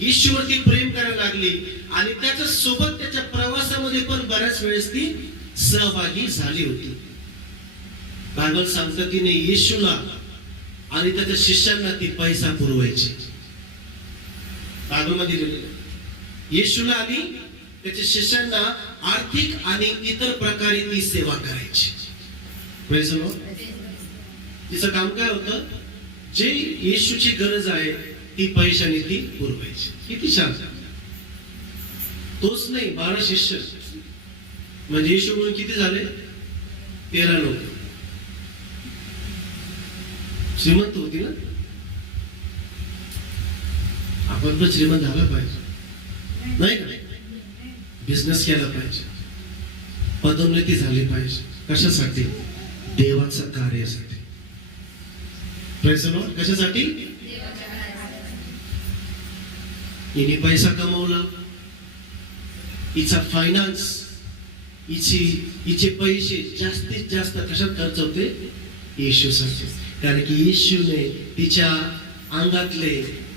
येशूवरती प्रेम करायला लागली आणि त्याच्या सोबत त्याच्या प्रवासामध्ये पण बऱ्याच वेळेस ती सहभागी झाली होती. बायबल सांगतं की नाही येशूला आणि त्याच्या शिष्यांना ती पैसा पुरवायची. बायबल मध्ये लिहिलेलं येशूला आणि त्याच्या शिष्यांना आर्थिक आणि इतर प्रकारे ती सेवा करायची. Praise the Lord. तिचं काम काय होतं. जे येशूची गरज आहे ती पैशाने ती पुरवायची. किती छान. तोच नाही 12 शिष्य म्हणजे येशू म्हणून किती झाले. 13 लोक. श्रीमंत होती ना. आपण पण श्रीमंत झाला पाहिजे नाही का. बिझनेस केला पाहिजे, पदोन्नती झाली पाहिजे. कशासाठी. देवाच्या कार्यासाठी. Praise the Lord. कशासाठी. हिने पैसा कमवला, हिचा फायनान्स, हिचे पैसे जास्तीत जास्त कशात खर्च होते. येशूसाठी. कारण की येशूने तिच्या अंगातले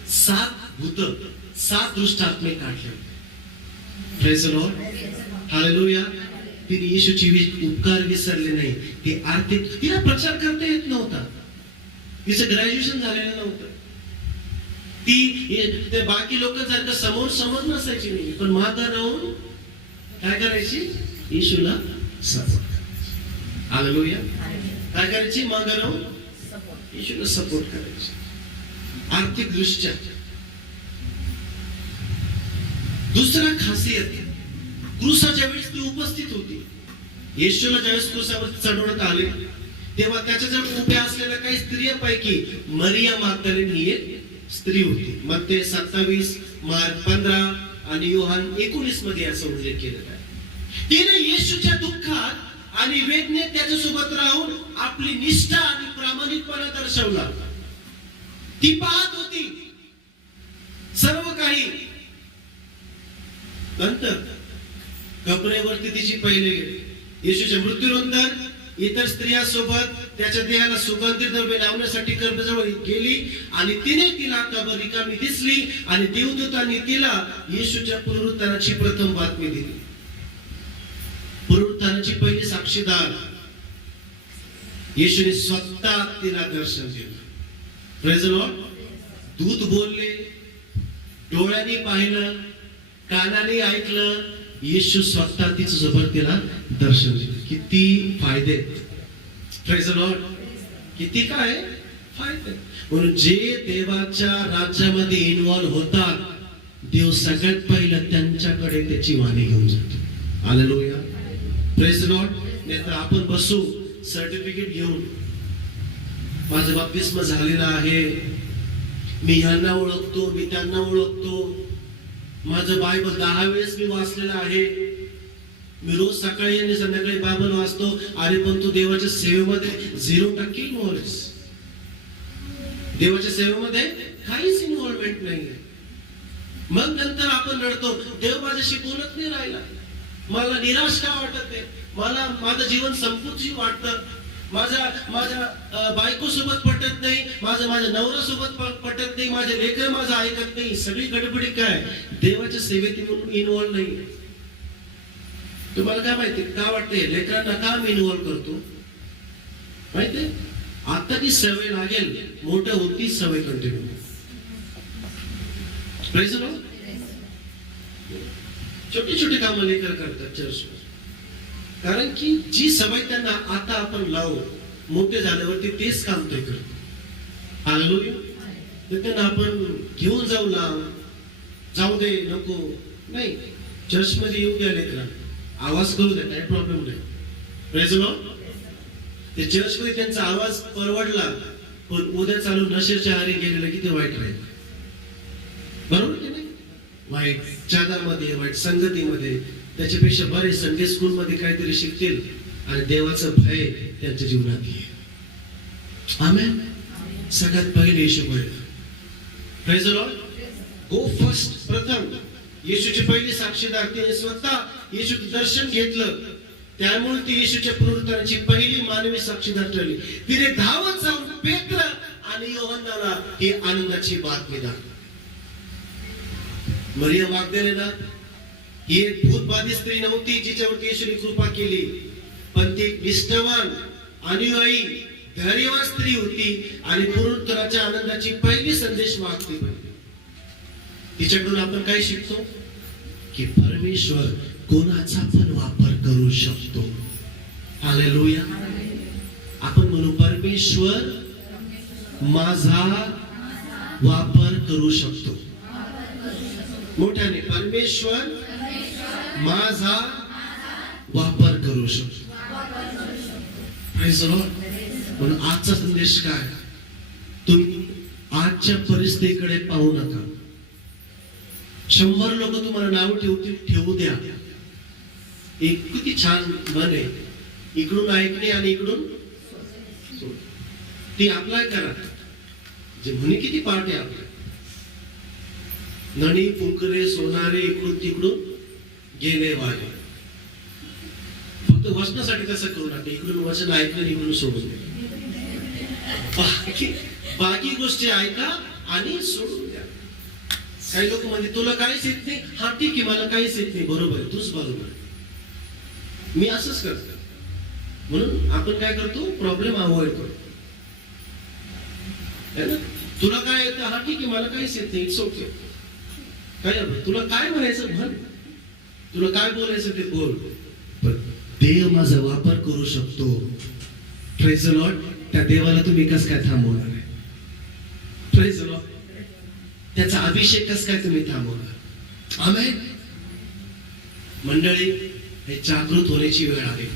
7 भूत, 7 दुष्ट आत्मे काढले होते. Praise the Lord. हालेलुया. तिने येशूची उपकार विसरले नाही. ती आर्थिक तिला प्रचार करता येत नव्हता. तिचं ग्रॅज्युएशन झालेलं नव्हतं. ती बाकी लोक सारखं समोर नसायची नाही, पण मागे राहून काय करायची. येशूला सपोर्ट करायची. हालेलुया. काय करायची. मागे राहून येशूला सपोर्ट करायची आर्थिक दृष्ट्या. दुसरा खासियत क्रूसाच्या वेळेस ती उपस्थित होती. येशूला ज्यावेळेस क्रूसावर चढवण्यात आले तेव्हा त्याच्याजवळ उभ्या असलेल्या काही स्त्रियांपैकी मरिया मगदलिनी ही एक स्त्री होती. मत्ते 27, मार्क 15 आणि योहान 19 मध्ये असा उल्लेख केलेला आहे. तिने येशूच्या दुःखात आणि वेदनेत त्याच्यासोबत राहून आपली निष्ठा आणि प्रामाणिकपणा दर्शवला. ती पाहत होती सर्व काही. नंतर कबरेवरती तिची पहिले गेली. येशूच्या मृत्यूनंतर इतर स्त्रियांसोबत त्याच्या देहाला सुगंधित द्रव्य लावण्यासाठी कबरेजवळ गेली आणि तिने तिला कबर रिकामी दिसली आणि देवदूतांनी तिला येशूच्या पुनरुत्थानाची प्रथम बातमी दिली. पुनरुत्थानाची पहिली साक्षीदार येशूने स्वतः तिला दर्शन दिलं. Praise the Lord. दूत बोलले, डोळ्यांनी पाहिलं, कानाने ऐकलं, येशू स्वतः तिच्यासोबत तिला दर्शन दिलं. किती फायदे. Praise the Lord. किती काय फायदे. म्हणून जे देवाच्या राज्यामध्ये इन्व्हॉल्व होतात, देव सगळ्यात पहिलं त्यांच्याकडे त्याची वाणी घेऊन जातो. हालेलुया. Praise the Lord. नाहीतर आपण बसू सर्टिफिकेट घेऊन, माझं बाप्तिस्म झालेला आहे, मी यांना ओळखतो, मी त्यांना ओळखतो, माझं बायबल 10 वेळेस मी वाचलेलं आहे, मी रोज सकाळी आणि संध्याकाळी बायबल वाचतो. अरे पण तू देवाच्या सेवेमध्ये 0% इन्व्हॉल्व. देवाच्या सेवेमध्ये काहीच इन्व्हॉल्वमेंट नाहीये. मग नंतर आपण रडतो, देव माझ्याशी बोलत नाही राहिला, मला निराश का वाटत आहे, मला माझं जीवन संपुष्टी वाटतं, माझ्या बायको सोबत पटत नाही, माझ्या नवरा सोबत पटत नाही, माझे लेकर माझं ऐकत नाही. सगळी गडबडी काय, देवाच्या सेवेत इन्व्हॉल्व नाही. तुम्हाला काय माहिती का वाटतंय लेकरांना का मी इन्व्हॉल्व करतो माहितीये? आता ती सवय लागेल, मोठं होती सवय कंटिन्यू. Praise the Lord. छोटी छोटी कामं लेकर करतात चर्च, कारण की जी सवय त्यांना आता आपण लावू, मोठे झाल्यावरती तेच काम ते करतो. हालेलुया. तर त्यांना आपण घेऊन जाऊ लांब, जाऊ दे नको नाही, चर्च मध्ये येऊ द्या लेकरांना, आवाज करू द्या, काही प्रॉब्लेम नाही. Praise the Lord. ते चर्च मध्ये त्यांचा आवाज परवडला, पण उद्या चालू नशेच्या आहारी गेलेलं किती वाईट राहील. बरोबर की नाही? वाईट जगामध्ये, वाईट संगतीमध्ये, त्याच्यापेक्षा बरे संडे स्कूल मध्ये काहीतरी शिकतील आणि देवाचं भय त्यांच्या जीवनात येईल. आमेन. सगळ्यात पहिले येशू पहिला. Praise the Lord. Go first. प्रथम येशूची पहिली साक्षीदार, तिने स्वतः येशूचं दर्शन घेतलं, त्यामुळे ती येशूच्या पुनरुत्थानाची पहिली मानवी साक्षीदार ठरली. तिने धावत जाऊन पेत्र आणि योहन्नाला ही आनंदाची बातमी दिली. मरिया मगदलेना ही एक भूतबाधित स्त्री नव्हती जिच्यावरती येशूने कृपा केली, पण ती निष्ठावान, अनुयायी, धैर्यवान स्त्री होती आणि पुनरुत्थानाच्या आनंदाची पहिली संदेश वाहकती बनली. तिच्याकडून आपण काय शिकतो? की परमेश्वर कोणाचा पण वापर करू शकतो. हालेलुया. आपण म्हणू, परमेश्वर माझा वापर करू शकतो. मोठ्याने, परमेश्वर माझा वापर करू शकतो. Praise the Lord. म्हणून आजचा संदेश काय? तुम्ही आजच्या परिस्थितीकडे पाहू नका. 100 लोक तुम्हाला नाव ठेवतील, ठेवू द्या. एक किती छान मन आहे, इकडून ऐकणे आणि इकडून ती अप्लाय करा. जे म्हणे किती पाठ आहे आपल्या, नणी पुंकरे सोनारे इकडून तिकडून गेले वाले. फक्त वचनासाठी तसं करू नका, इकडून वचन ऐकलं, इकडून सोडून द्या. बाकी गोष्टी ऐका आणि सोडून द्या. काही लोक म्हणजे तुला काहीच येत नाही, हा ठीक आहे, मला काहीच येत नाही, बरोबर आहे, तूच बरोबर आहे. मी असंच करतो. म्हणून आपण काय करतो, प्रॉब्लेम अवॉइड करतो. तुला काय येतं, हा ठीक आहे, मला काहीच येत नाही, इट्स ओके. काय तुला काय म्हणायचं म्हण, तुला काय बोलायचं ते बोल, पण देव माझा वापर करू शकतो. Praise the Lord. त्या देवाला तुम्ही कस काय थांबवणार आहे? Praise the Lord. त्याचा अभिषेक कस काय तुम्ही थांबवणार? आमेन. मंडळी, हे जागृत होण्याची वेळ आली.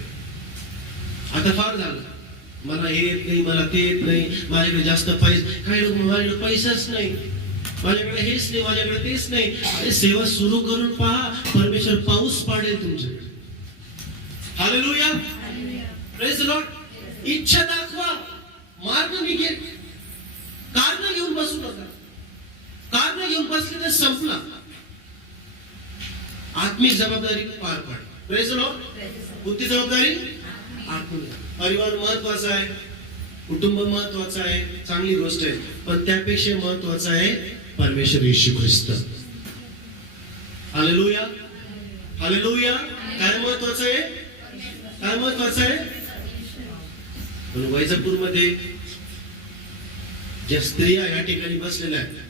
आता फार झालं, मला हे येत नाही, मला ते येत नाही, माझ्याकडे जास्त पैसे, काही लोक माझ्याकडे पैसाच नाही, माझ्याकडे हेच नाही, माझ्याकडे तेच नाही. अरे सेवा सुरू करून पहा, परमेश्वर पाऊस पाडेल तुमच्याकडे. हालेलुया. Praise the Lord. इच्छा दाखवा, मार्ग निघेल. कारण घेऊन बसू नका. कारण घेऊन बसले तर संपला. आत्मिक जबाबदारी पार पाड. Praise the Lord. कोणती जबाबदारी? आपली. परिवार महत्वाचा आहे, कुटुंब महत्वाचं आहे, चांगली गोष्ट आहे, पण त्यापेक्षा महत्वाचं आहे परमेश्वर येशू ख्रिस्त. Hallelujah, hallelujah. काय महत्वाचं आहे? काय महत्वाचं आहे? पण वैजापूरमध्ये ज्या स्त्रिया या ठिकाणी बसलेल्या आहेत,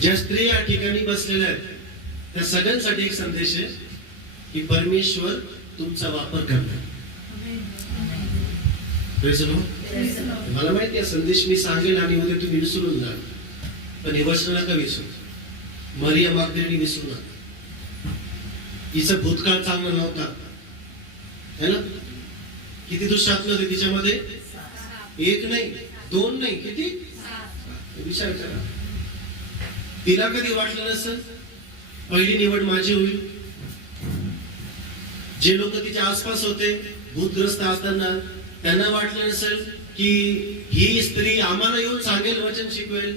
ज्या स्त्रिया या ठिकाणी बसलेल्या आहेत त्या सगळ्यांसाठी एक संदेश आहे की परमेश्वर तुमचा वापर करणार. मला माहिती आहे संदेश मी सांगेल आणि उद्या तुम्ही विसरून जाल, पण हे वचन नका विसरू. मरिया मागदलीनी विसरू नका. तिचा भूतकाळ चांगला नव्हता है ना. किती दुष्टात्मा होते तिच्यामध्ये? एक नाही, दोन नाही, किती? विचार करा. तिला कधी वाटलं नसेल पहिली निवड माझी होईल? जे लोक तिच्या आसपास होते भूतग्रस्त असताना त्यांना वाटलं नसेल की ही स्त्री आम्हाला येऊन सांगेल, वचन शिकवेल.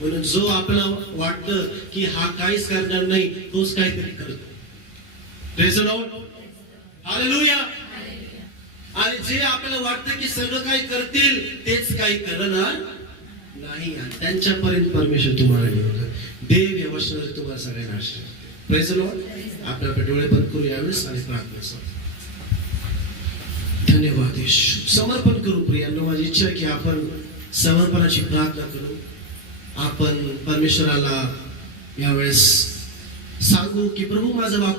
म्हणून जो आपल्याला वाटतं की हा काहीच करणार नाही तोच काहीतरी करतो. Praise the Lord, hallelujah. आणि जे आपल्याला वाटतं की सगळं काही करतील तेच काही करणार नाही, आणि त्यांच्यापर्यंत परमेश्वर तुम्हाला निवडतो. देव या वचनाद्वारे तुम्हाला सगळ्यांना आशीर्वाद देईल. Praise the Lord. आपले आपले डोळे बंद करू यावेळेस आणि प्रार्थना करू. धन्यवाद येशू. समर्पण करू प्रियांनो. माझी इच्छा आहे की आपण समर्पणाची प्रार्थना करू. आपण परमेश्वराला यावेळेस सांगू की प्रभू माझा वापर